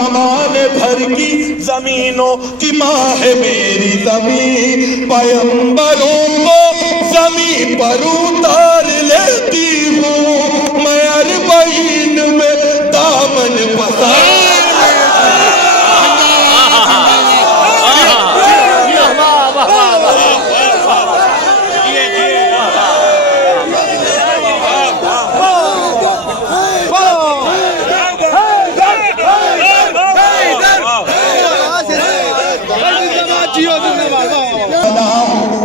زمانے بھر کی زمینوں کی ماں ہے میری زمین، پیغمبروں کو زمین پر اتار لیتی ہوں میں، اربعین میں دامن پسار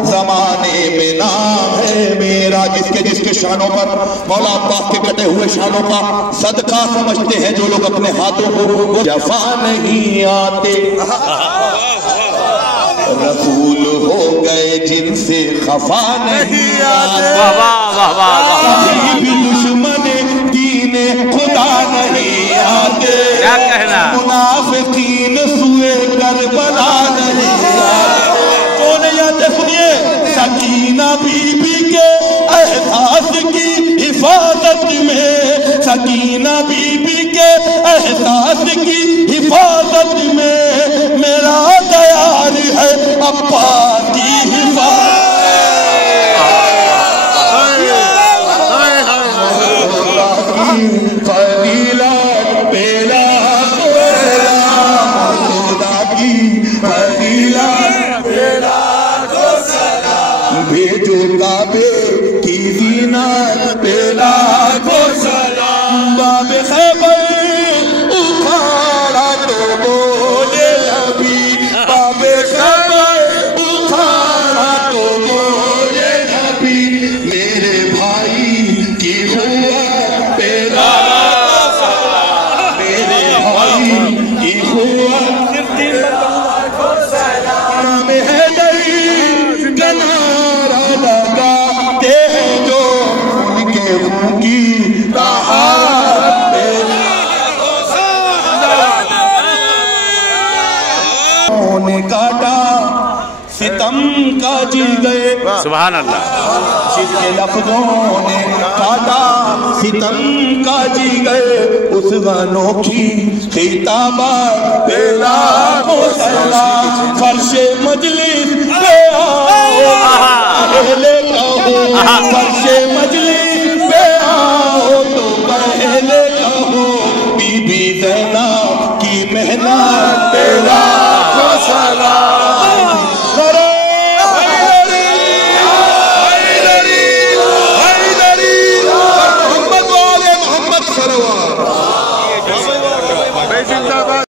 زمانے میں نام ہے میرا، جس کے شانوں پر مولا عباس کے کٹے ہوئے شانوں کا صدقہ سمجھتے ہیں جو لوگ اپنے ہاتھوں کو، وہ جفا نہیں آتے، رسول ہو گئے جن سے خفا نہیں آتے، کبھی بھی دشمن دین خدا نہیں آتے، منافقین سوئے کربلا نہیں آتے۔ سنیے سکینہ بی بی کے احساس کی حفاظت میں، سکینہ بی بی کے احساس کی حفاظت میں میرا تیار ہے عباس کی حفاظت۔ فضیلت پیلا خدا کی فضیلت پیلا بھیجو کعبے کی زینت پہ لاکھوں سلام، باب خیبر اکھاڑا تو بولے نبی، باب خیبر اکھاڑا تو بولے نبی، میرے بھائی کی قوت پہ لاکھوں سلام، میرے بھائی کی قوت پہ لاکھوں سلام، حیدر کنارہ لگاتے ہیں جو ان کے خون کی طہارت پہ لاکھوں سلام، انہوں نے کاٹا ستم کا جی گئے، سبحان اللہ، جس کے لفظوں نے کاٹا ستم کا جی گئے، اس انوکھی خطابت پہ لاکھوں سلام، فرش مجلس پہ آؤ پہلے کہو، فرش مجلس پہ آؤ تو پہلے کہو، بی بی زینب کی محنت